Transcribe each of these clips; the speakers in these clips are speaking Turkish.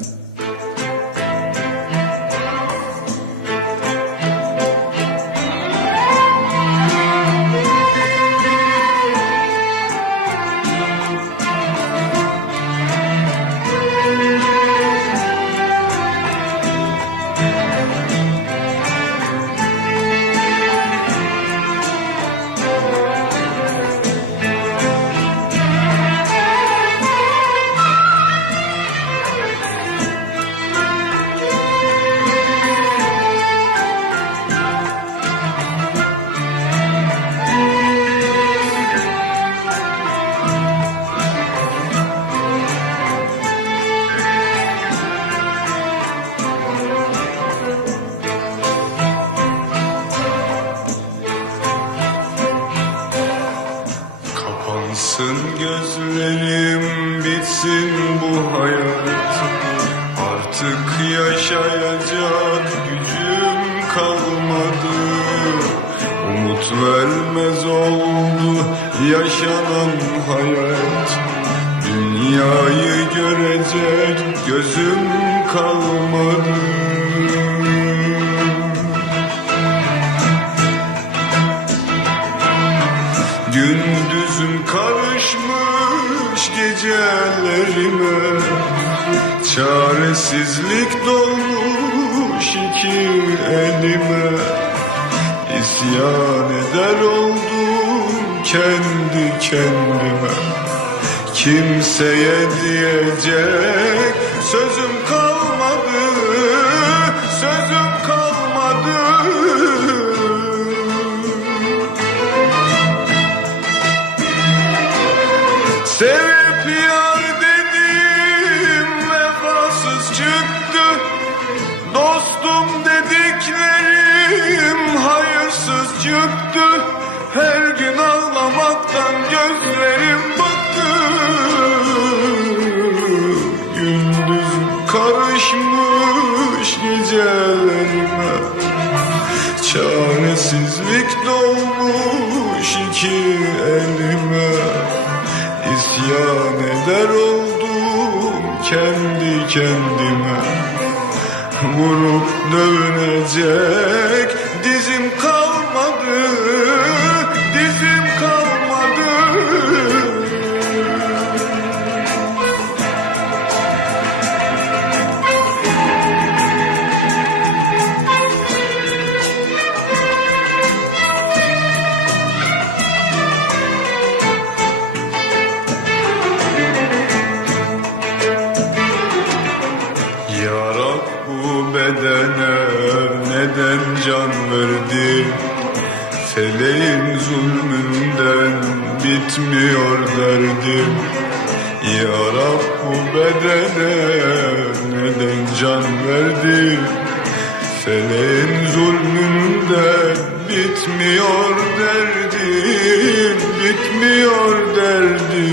you. Gözlerim bitsin bu hayat. Artık yaşayacak gücüm kalmadı. Umut vermez oldu yaşanan hayat. Dünyayı görecek gözüm kalmadı Gündüzüm karışmış gecelerime. Çaresizlik dolmuş iki elime. İsyan eder oldum kendi kendime. Kimseye diyecek sözüm Sevip yar dedim vefasız çıktı. Dostum dediklerim hayırsız çıktı. Her gün ağlamaktan gözlerim battı. Gündüz karışmış gecelerime. Çaresizlik dolmuş iki elime İsyan eder oldum kendi kendime. Vurup dövünecek dizim kalmadı Dizim kalmadı Feleğin zulmünden bitmiyor derdim. Ya Rab bu bedene neden can verdin? Feleğin zulmünden bitmiyor derdim, bitmiyor derdim.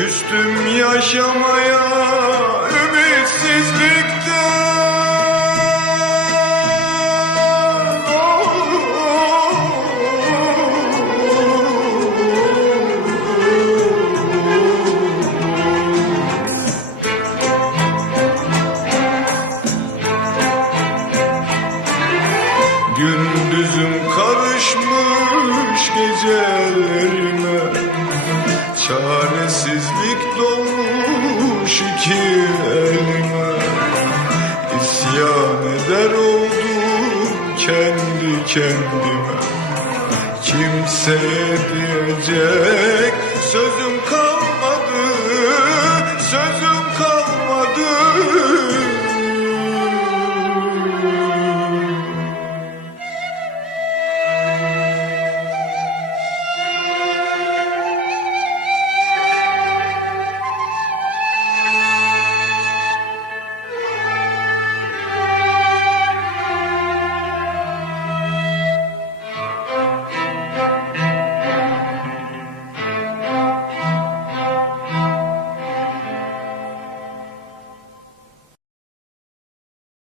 Küstüm yaşamaya, ümitsizlikten Gündüzüm karışmış gecelerime Çaresizlik dolmuş iki elime İsyan eder oldum kendi kendime. Kimseye diyecek